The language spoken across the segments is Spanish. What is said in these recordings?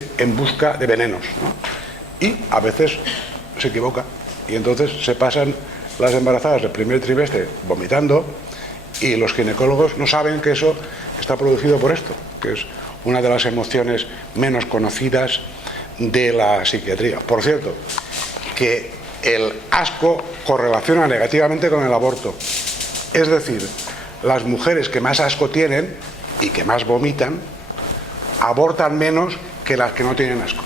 en busca de venenos, ¿no? Y a veces se equivoca y entonces se pasan las embarazadas del primer trimestre vomitando y los ginecólogos no saben que eso está producido por esto, que es una de las emociones menos conocidas de la psiquiatría. Por cierto, que el asco correlaciona negativamente con el aborto. Es decir, las mujeres que más asco tienen y que más vomitan abortan menos que las que no tienen asco.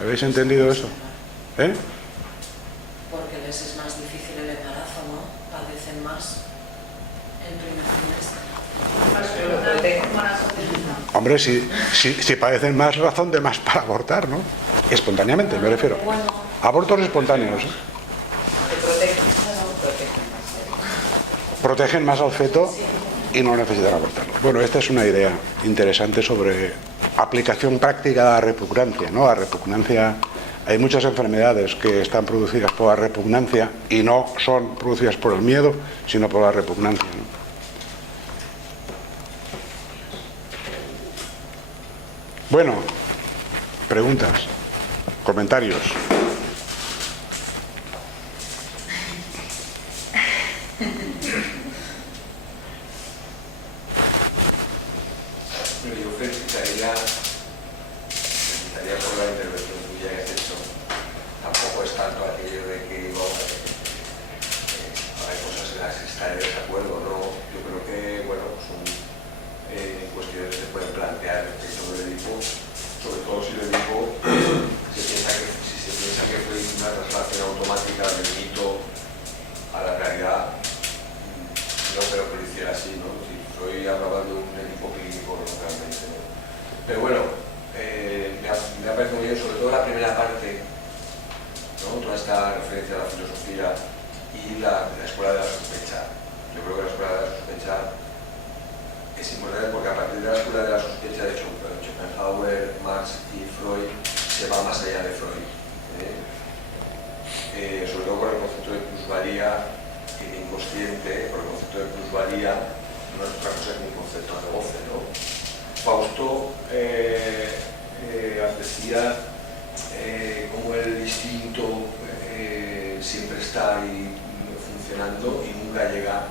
¿Habéis entendido eso? Porque les es más difícil el embarazo, ¿no? Padecen más el primer trimestre. Hombre, si padecen más, razón de más para abortar, ¿no? Espontáneamente, me refiero. Abortos espontáneos, ¿eh? Protegen más al feto y no necesitan abortarlo. Bueno, esta es una idea interesante sobre aplicación práctica de la repugnancia, ¿no? La repugnancia, hay muchas enfermedades que están producidas por la repugnancia y no son producidas por el miedo, sino por la repugnancia, ¿no? Bueno, preguntas, comentarios. Yo felicitaría por la intervención tuya que has hecho. Tampoco es tanto aquello de que hay cosas en las que estaré de desacuerdo, ¿no? Yo creo que, bueno, son cuestiones que se pueden plantear respecto del Edipo, sobre todo si el Edipo si se piensa que fue una traslación automática del mito a la realidad, no creo que lo hiciera así, ¿no? Si Freud hablaba de un Edipo clínico, ¿no? Realmente, ¿no? Pero bueno, me ha parecido muy bien, sobre todo la primera parte, ¿no? Toda esta referencia a la filosofía y la escuela de la sospecha. Yo creo que la escuela de la sospecha es importante porque a partir de la escuela de la sospecha, de hecho, Schopenhauer, Marx y Freud se va más allá de Freud, sobre todo con el concepto de plusvalía en inconsciente, con el concepto de plusvalía no es otra cosa que un concepto de goce, ¿no? Fausto decía cómo el instinto siempre está ahí funcionando y nunca llega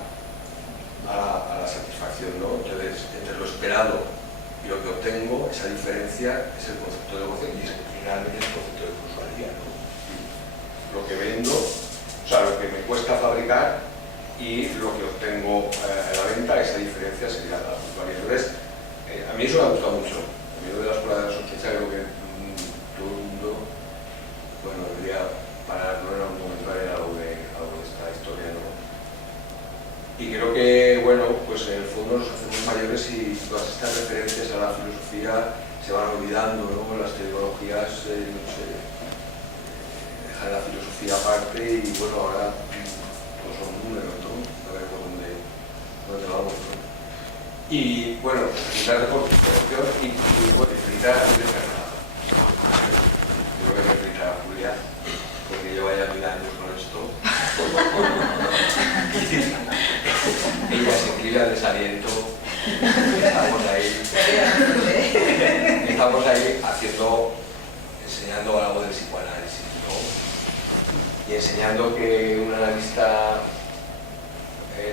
a la satisfacción, ¿no? Entonces, entre lo esperado y lo que obtengo, esa diferencia es el concepto de goce y finalmente el concepto de plusvalía, ¿no? Lo que vendo, o sea, lo que me cuesta fabricar y lo que obtengo a la venta, esa diferencia sería la plusvalía. Entonces, a mí eso me ha gustado mucho. A mí lo de la escuela de la sospecha creo que todo el mundo, bueno, debería parar, no en algún momento a leer algo de esta historia, ¿no? Y creo que, bueno, pues en el fondo nos hacemos mayores y todas estas referencias a la filosofía se van olvidando, ¿no? Las teologías dejan la filosofía aparte y, bueno, ahora pues son números, ¿no? A ver por dónde vamos, ¿no? Y, bueno, felicitar por tu intervención y felicitar a Julia Fernanda. Yo creo que felicitar a Julia porque lleva ya 1000 años con esto. Ella se inscribe al desaliento. Estamos ahí enseñando algo del psicoanálisis, ¿no? Y enseñando que un analista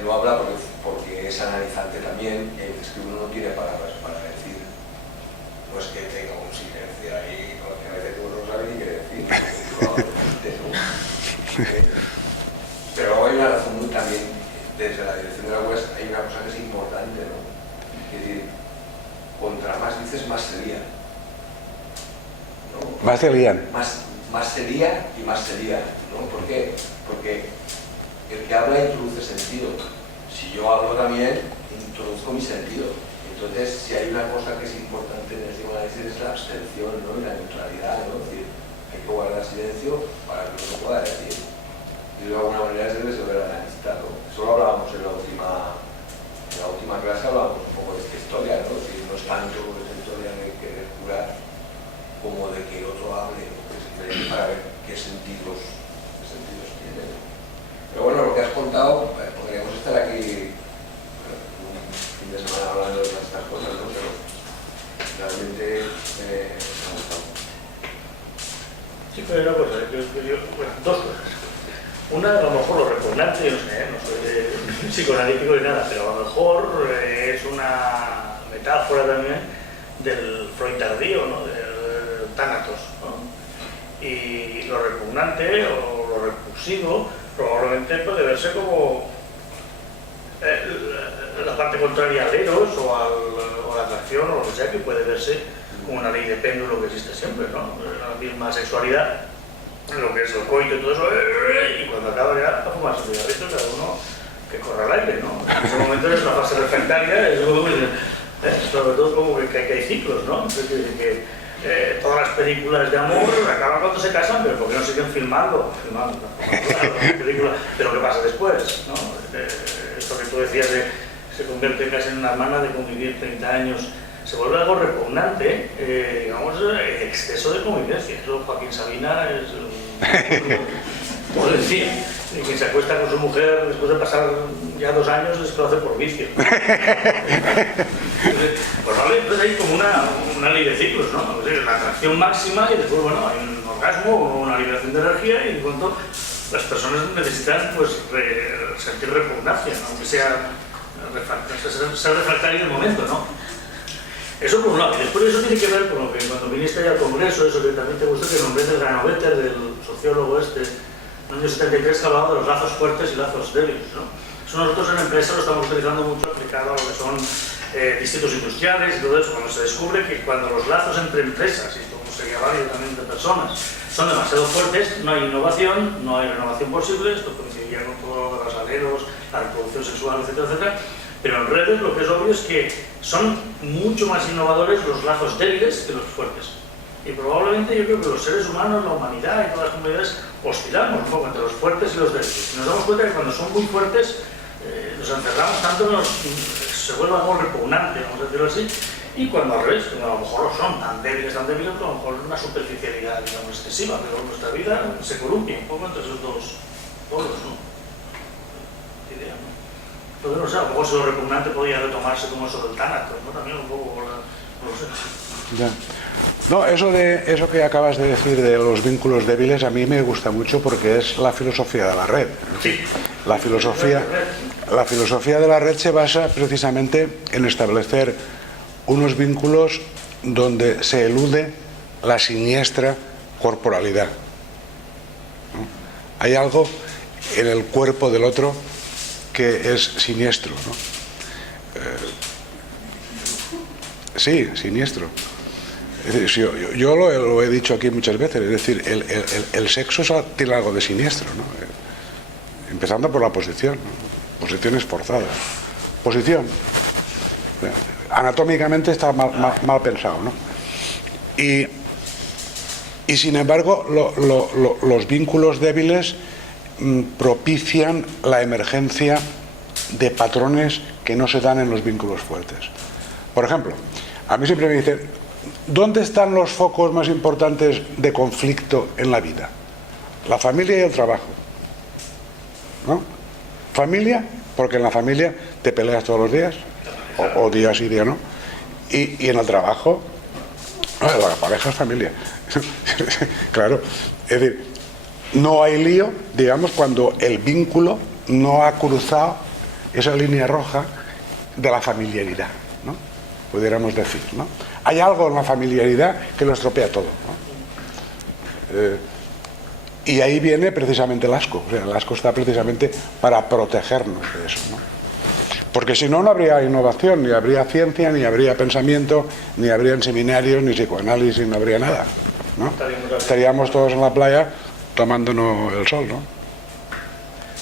lo habla porque es analizante también, y es que uno no tiene palabras para decir, no es que tenga un silencio ahí, que a veces uno no sabe ni qué decir, pero luego hay una razón también, desde la dirección de la web hay una cosa que es importante, ¿no? Es decir, contra más dices, más sería, ¿no? Más serían. Más sería y más sería, ¿no? ¿Por qué? Porque el que habla introduce sentido. Si yo hablo también, introduzco mi sentido. Entonces, si hay una cosa que es importante en el psicoanálisis es la abstención, ¿no? Y la neutralidad, ¿no? Es decir, hay que guardar silencio para que uno pueda decir. Y de alguna manera es el deseo del analista, ¿no? Eso lo hablábamos en la última clase, hablábamos un poco de esta historia, ¿no? Es decir, no es tanto esta historia de querer curar como de que el otro hable, ¿no? Es diferente para ver qué sentidos tiene, ¿no? Pero bueno, lo que has contado, podríamos estar aquí un fin de semana hablando de todas estas cosas, ¿no? Pero realmente Sí, pero hay una cosa, bueno, dos cosas. Una, a lo mejor lo repugnante, yo no sé, no soy psicoanalítico ni nada, pero a lo mejor es una metáfora también del Freud tardío, ¿no? Del Thanatos, ¿no? Y lo repugnante o lo repulsivo probablemente puede verse como la parte contraria al eros o a la atracción o lo que sea, que puede verse como una ley de péndulo que existe siempre, ¿no? La misma sexualidad, lo que es el coito y todo eso, y cuando acaba ya a fumarse un cigarrito, cada uno que corra al aire, ¿no? En ese momento es una fase refractaria, es como sobre todo como que hay ciclos, ¿no? Es decir, que todas las películas de amor acaban cuando se casan, pero ¿por qué no siguen filmando la película? Pero ¿qué pasa después? ¿No? Esto que tú decías de se convierte casi en una hermana de convivir 30 años, se vuelve algo repugnante, digamos, el exceso de convivencia. Eso Joaquín Sabina es, como decía, quien se acuesta con su mujer después de pasar ya 2 años es que lo hace por vicio. Pues vale, entonces hay como una ley de ciclos, ¿no? O sea, la atracción máxima y después, bueno, hay un orgasmo o una liberación de energía y de pronto las personas necesitan, pues, sentir repugnancia, ¿no? Aunque sea ser refractario en el momento, ¿no? Eso por un lado. Y después eso tiene que ver con lo que cuando viniste al Congreso, eso que también te gustó, que nombré del Granovetter, del sociólogo este, en el año 73, que hablaba de los lazos fuertes y lazos débiles, ¿no? Eso nosotros en la empresa lo estamos utilizando mucho aplicado a lo que son distritos industriales y todo eso, cuando se descubre que cuando los lazos entre empresas, y como sería válido también entre personas, son demasiado fuertes, no hay innovación, no hay renovación posible, esto coincidiría con todo lo de los aleros, la reproducción sexual, etcétera, etcétera. Pero en redes lo que es obvio es que son mucho más innovadores los lazos débiles que los fuertes. Y probablemente yo creo que los seres humanos, la humanidad y todas las comunidades oscilamos un poco entre los fuertes y los débiles. Y nos damos cuenta que cuando son muy fuertes nos encerramos tanto, se vuelve algo repugnante, vamos a decirlo así. Y cuando al revés, cuando a lo mejor no son tan débiles, a lo mejor una superficialidad, digamos, excesiva, pero nuestra vida se columpia un poco entre esos dos polos, ¿no? Idea, ¿no? Entonces, no sé, a lo mejor si lo repugnante podría retomarse como eso del Thanatos, ¿no? También un poco, no lo sé. Ya. No, eso que acabas de decir de los vínculos débiles a mí me gusta mucho porque es la filosofía de la red. Sí. La filosofía de la red se basa precisamente en establecer unos vínculos donde se elude la siniestra corporalidad, ¿no? Hay algo en el cuerpo del otro que es siniestro, ¿no? Sí, siniestro. Es decir, yo lo he dicho aquí muchas veces, es decir, el sexo tiene algo de siniestro, ¿no? Empezando por la posición, ¿no? Posiciones forzadas. Posición. Anatómicamente está mal pensado, ¿no? Y sin embargo, los vínculos débiles propician la emergencia de patrones que no se dan en los vínculos fuertes. Por ejemplo, a mí siempre me dicen, ¿dónde están los focos más importantes de conflicto en la vida? La familia y el trabajo, ¿no? Familia, porque en la familia te peleas todos los días, o día sí, día no, y en el trabajo, la pareja es familia. Claro, es decir, no hay lío, digamos, cuando el vínculo no ha cruzado esa línea roja de la familiaridad, ¿no? Pudiéramos decir, ¿no? Hay algo en la familiaridad que lo estropea todo, ¿no? Y ahí viene precisamente el asco. O sea, el asco está precisamente para protegernos de eso, ¿no? Porque si no, no habría innovación, ni habría ciencia, ni habría pensamiento, ni habrían seminarios, ni psicoanálisis, no habría nada, ¿no? Estaríamos todos en la playa tomándonos el sol, ¿no?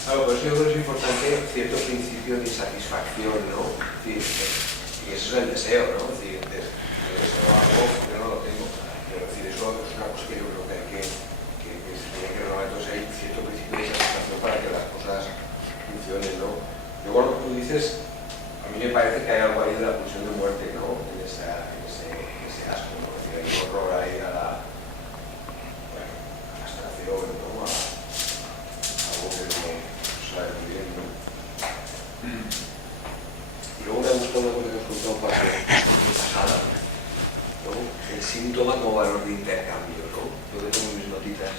Claro, por eso yo creo que es importante cierto principio de insatisfacción, ¿no? Es decir, y eso es el deseo, ¿no? Es decir, yo deseo algo, yo no lo tengo. Pero es decir, eso es una cosa que yo creo que se tiene que renovar. Entonces hay cierto principio de insatisfacción para que las cosas funcionen, ¿no? Yo con lo que tú dices, a mí me parece que hay algo ahí de la pulsión de muerte, ¿no? En ese asco, ¿no? Es decir, hay un horror ahí a la abstracción, ¿no? A algo que no sabe muy bien, ¿no? Y luego me ha gustado lo que nos contó Pablo. el síntoma como valor de intercambio, ¿no? Yo que tengo mis notitas.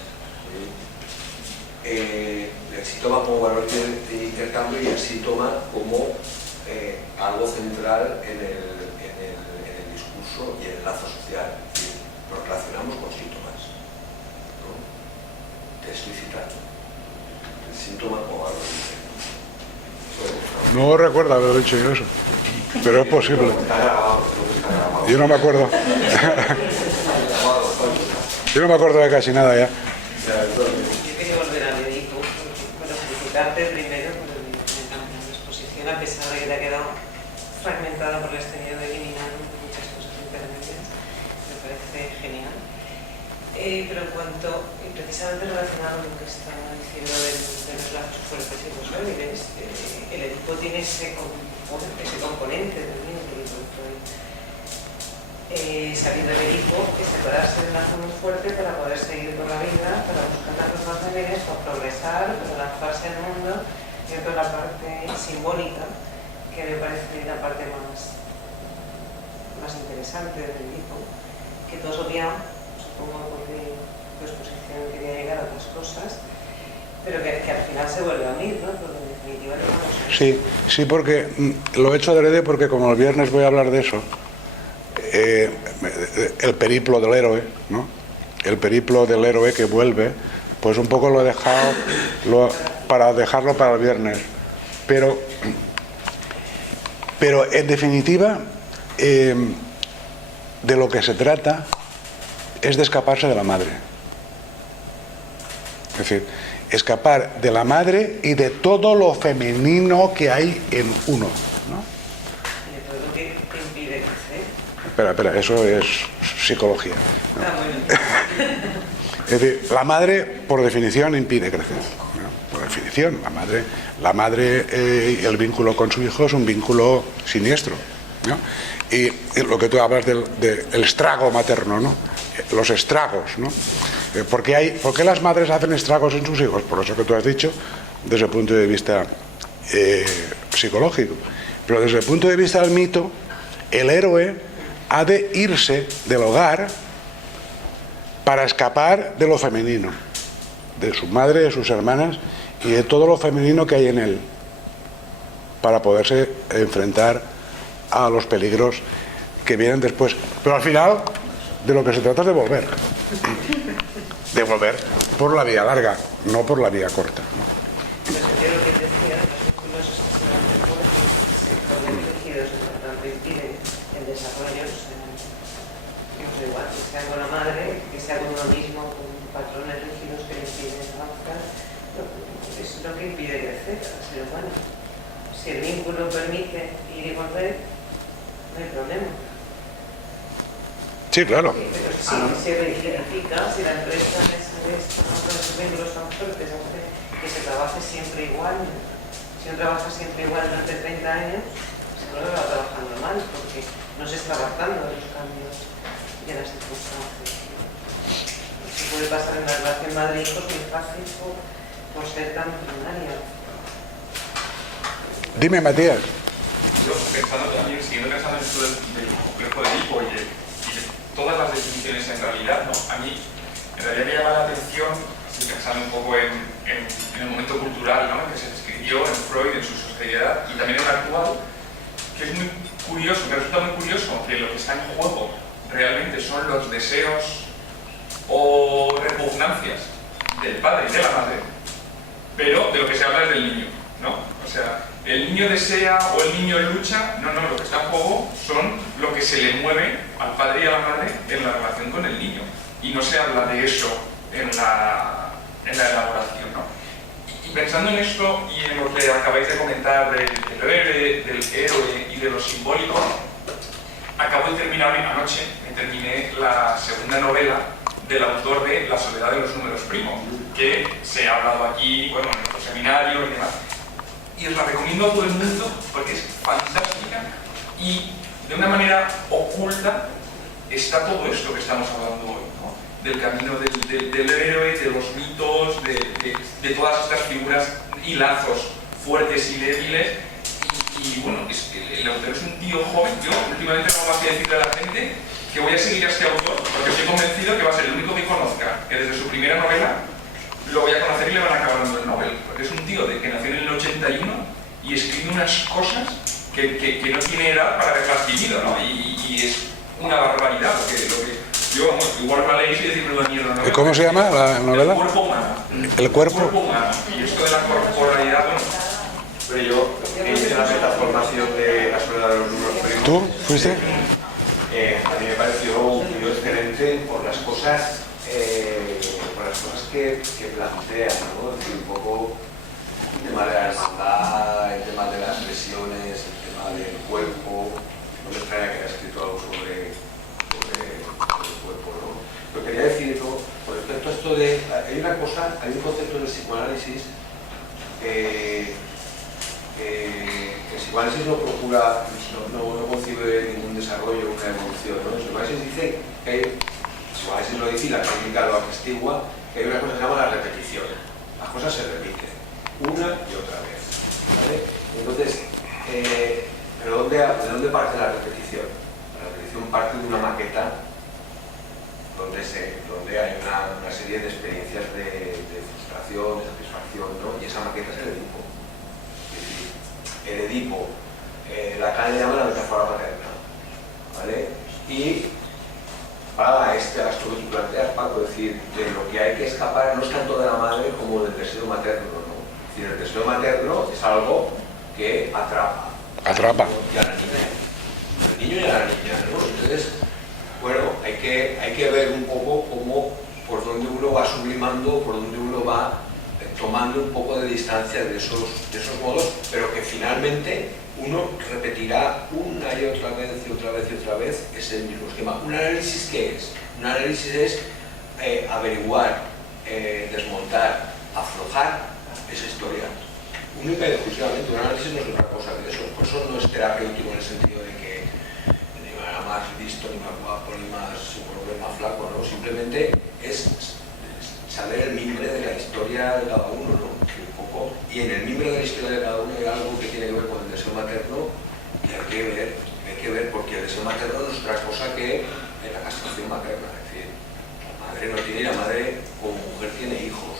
El síntoma como valor de intercambio y el síntoma como algo central en el discurso y en el lazo social. Es decir, nos relacionamos con síntomas, ¿no? Te estoy citando. El síntoma como valor de intercambio. No recuerdo haber dicho yo eso, pero es posible. Yo no me acuerdo. Yo no me acuerdo de casi nada ya. Yo quería volver al Edipo, bueno, felicitarte primero por la exposición, a pesar de que te ha quedado fragmentada por el tenido de eliminar muchas cosas intermedias, me parece genial. Pero en cuanto, y precisamente relacionado con lo que estaba diciendo de los lazos fuertes y los débiles, el Edipo tiene ese componente también del libro. Sabiendo el Edipo que separarse de un lazo muy fuerte para poder seguir por la vida, para buscar lazos más débiles, para progresar, para lanzarse al mundo, y otra la parte simbólica, que me parece la parte más interesante del Edipo, que todos obviamos, supongo porque tu exposición quería llegar a otras cosas, pero que al final se vuelve a unir, ¿no? Porque en definitiva le vamos a... Sí, porque lo he hecho adrede porque como el viernes voy a hablar de eso, el periplo del héroe, ¿no? El periplo del héroe que vuelve, pues un poco lo he dejado para dejarlo para el viernes. Pero en definitiva, de lo que se trata es de escaparse de la madre. Es decir, escapar de la madre y de todo lo femenino que hay en uno, ¿no? Y de todo lo que te impide crecer. Espera, eso es psicología, ¿no? Ah, bueno. Es decir, la madre, por definición, impide crecer, ¿no? Por definición, la madre el vínculo con su hijo es un vínculo siniestro, ¿no? Y lo que tú hablas del estrago materno, ¿no? Los estragos, ¿no? ¿Por qué las madres hacen estragos en sus hijos? Por eso que tú has dicho, desde el punto de vista psicológico. Pero desde el punto de vista del mito, el héroe ha de irse del hogar para escapar de lo femenino, de su madre, de sus hermanas y de todo lo femenino que hay en él, para poderse enfrentar a los peligros que vienen después. Pero al final, de lo que se trata es de volver. De volver por la vía larga, no por la vía corta, ¿no? Pues yo lo que decía, los vínculos excesivamente fuertes se ponen rígidos y por tanto impiden el desarrollo, siempre igual, que sea con la madre, que sea con uno mismo, con patrones rígidos que le impiden avanzar, es lo que impide crecer al ser humano. Si el vínculo permite ir y volver, no hay problema. Sí, claro. Sí, pero si se verifica, si la empresa de estos vínculos son fuertes, hace que se trabaje siempre igual. Si uno trabaja siempre igual durante 30 años, seguro que va trabajando mal, porque no se está adaptando a los cambios de las circunstancias. Se puede pasar en la relación madre-hijos muy fácil por ser tan primaria. Dime, Matías. Yo siguiendo pensando en esto del complejo de Edipo y de todas las definiciones en realidad, ¿no? A mí en realidad me llama la atención, estoy pensando un poco en el momento cultural, ¿no? En que se escribió en Freud, en su sociedad y también en el actual, que es muy curioso, me resulta muy curioso que lo que está en juego realmente son los deseos o repugnancias del padre y de la madre, pero de lo que se habla es del niño, ¿no? O sea, el niño desea o el niño lucha, no, lo que está en juego son lo que se le mueve al padre y a la madre en la relación con el niño. Y no se habla de eso en la elaboración, ¿no? Y pensando en esto y en lo que acabáis de comentar del héroe y de lo simbólico, acabo de terminar anoche, me terminé la segunda novela del autor de La soledad de los números primos, que se ha hablado aquí, bueno, en nuestro seminario y demás. Y os la recomiendo a todo el mundo porque es fantástica y de una manera oculta está todo esto que estamos hablando hoy, ¿no? Del camino del héroe, de los mitos, de todas estas figuras y lazos fuertes y débiles. Y bueno, el autor es un tío joven. Yo últimamente no voy a decirle a la gente que voy a seguir a este autor porque estoy convencido que va a ser el único que conozca que desde su primera novela lo voy a conocer y le van a acabar dando el Nobel, porque es un tío que nació en el 81 y escribe unas cosas que no tiene edad para haberlas vivido, ¿no? Y es una barbaridad lo que yo, vamos, igual la leí y decirme una mierda, ¿no? ¿Cómo se llama la novela? El cuerpo humano. ¿El cuerpo? El cuerpo humano. Y esto de la corporalidad, bueno. Pero yo hice una metaformación de La soledad de los libros primos. ¿Tú fuiste? A mí me pareció un libro excelente por las cosas que plantea, ¿no? Es decir, un poco el tema de la hermandad, el tema de las lesiones, el tema del cuerpo. No me extraña que haya escrito algo sobre el cuerpo, ¿no? Pero quería decirlo, con respecto a esto de... Hay un concepto del psicoanálisis que el psicoanálisis no procura, no concibe ningún desarrollo, una evolución, ¿no? El psicoanálisis dice que hay, el psicoanálisis lo dice y la técnica lo atestigua, que hay una cosa que se llama la repetición. Las cosas se repiten una y otra vez, ¿vale? Entonces, ¿pero de dónde parte la repetición? La repetición parte de una maqueta donde hay una serie de experiencias de frustración, de satisfacción, ¿no? Y esa maqueta es el Edipo. Es decir, el Edipo, Lacan le llama la metáfora materna, ¿vale? Y para esto que tú planteas, Paco, decir, de lo que hay que escapar no es tanto de la madre como del deseo materno, ¿no? Es decir, el deseo materno es algo que atrapa. Y a la niña, al niño y a la niña, ¿no? Entonces, bueno, hay que ver un poco por dónde uno va sublimando, por dónde uno va tomando un poco de distancia de esos modos, pero que finalmente uno repetirá una y otra vez y otra vez y otra vez ese mismo esquema. ¿Un análisis qué es? Un análisis es averiguar, desmontar, aflojar esa historia. Única y exclusivamente, un análisis no es otra cosa que eso. Por eso no es terapéutico en el sentido de que ni más listo, ni más guapo, ni más más flaco, ¿no? Simplemente es saber el mimbre de la historia de cada uno, ¿no? Un poco. Y en el mimbre de la historia de cada uno hay algo que tiene que ver con el deseo materno y hay que ver porque el deseo materno no es otra cosa que la castración materna. Es decir, la madre no tiene, la madre como mujer tiene hijos.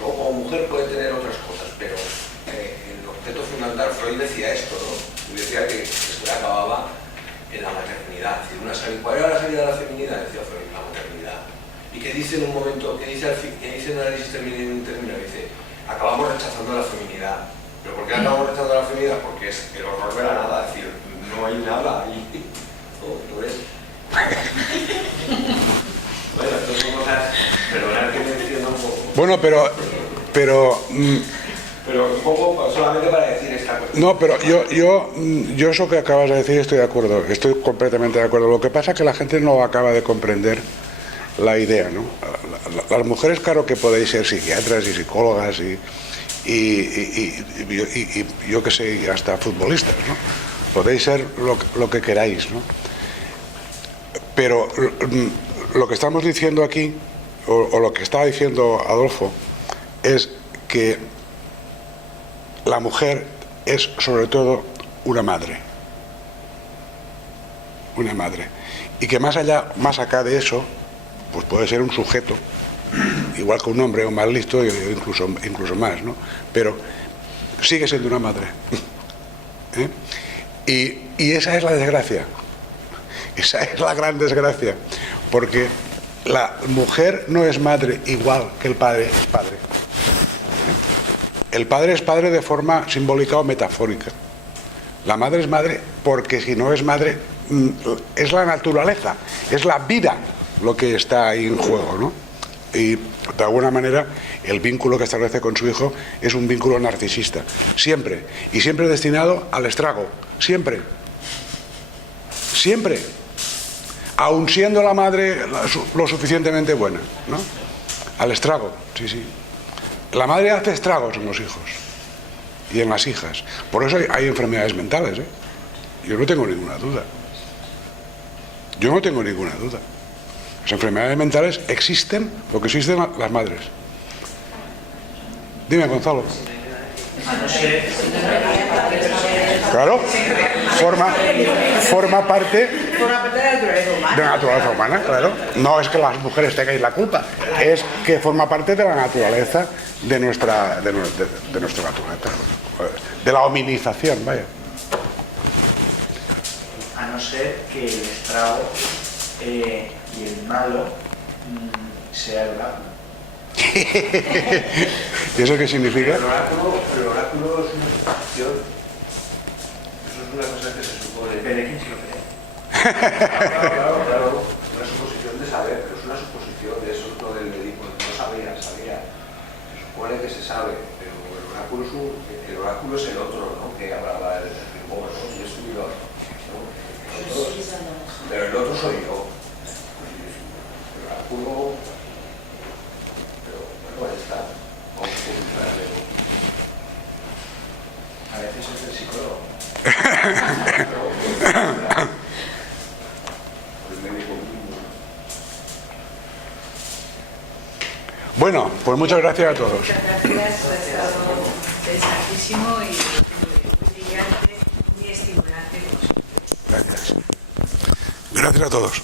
Luego como mujer puede tener otras cosas, pero el objeto fundamental, Freud decía esto, ¿no? Y decía que esto acababa en la maternidad. Es decir, ¿cuál era la salida de la feminidad? Decía Freud, la maternidad. ¿Y qué dice en un momento, qué dice en análisis terminado? Dice, acabamos rechazando la feminidad. ¿Pero por qué acabamos rechazando la feminidad? Porque es el horror de la nada, es decir, no hay nada ahí. ¿Lo ves? Bueno, estas son cosas, perdonad que me entienda un poco. Bueno, pero un poco solamente para decir esta cosa. No, pero yo eso que acabas de decir estoy de acuerdo, estoy completamente de acuerdo. Lo que pasa es que la gente no acaba de comprender la idea, ¿no? Las mujeres, claro que podéis ser psiquiatras y psicólogas y yo que sé, hasta futbolistas, ¿no? Podéis ser lo que queráis, ¿no? Pero lo que estamos diciendo aquí, o lo que estaba diciendo Adolfo, es que la mujer es sobre todo una madre, y que más acá de eso, pues puede ser un sujeto, igual que un hombre o más listo, incluso más, ¿no? Pero sigue siendo una madre. Y esa es la desgracia, esa es la gran desgracia, porque la mujer no es madre igual que el padre es padre. El padre es padre de forma simbólica o metafórica. La madre es madre porque si no es madre, es la naturaleza, es la vida lo que está ahí en juego, ¿no? Y de alguna manera el vínculo que establece con su hijo es un vínculo narcisista, siempre, y siempre destinado al estrago, siempre, aun siendo la madre lo suficientemente buena, ¿no? Al estrago, sí. La madre hace estragos en los hijos y en las hijas. Por eso hay enfermedades mentales, ¿eh? Yo no tengo ninguna duda. Las enfermedades mentales existen porque existen las madres. Dime, Gonzalo. A no ser Claro, forma parte Forma parte de la naturaleza humana. de la naturaleza humana, claro. No es que las mujeres tengáis la culpa, es que forma parte de la naturaleza de nuestra naturaleza, de la hominización, vaya. A no ser que el estrago y el malo sea el oráculo. ¿Y eso qué significa? El oráculo es una suposición. Eso es una cosa que se supone. Depende de quién se lo cree. Claro. Una suposición de saber, pero es una suposición de eso, no del médico. No sabía. Se supone que se sabe, pero el oráculo es el otro, ¿no? Que hablaba del bueno, yo he estudiado, ¿no? Pero el otro soy yo. El oráculo. Bueno, ahí está. Vamos a publicarle. A veces es el psicólogo. El médico mismo. Bueno, pues muchas gracias a todos. Muchas gracias, ha estado interesantísimo y muy brillante, muy estimulante. Gracias. Gracias a todos.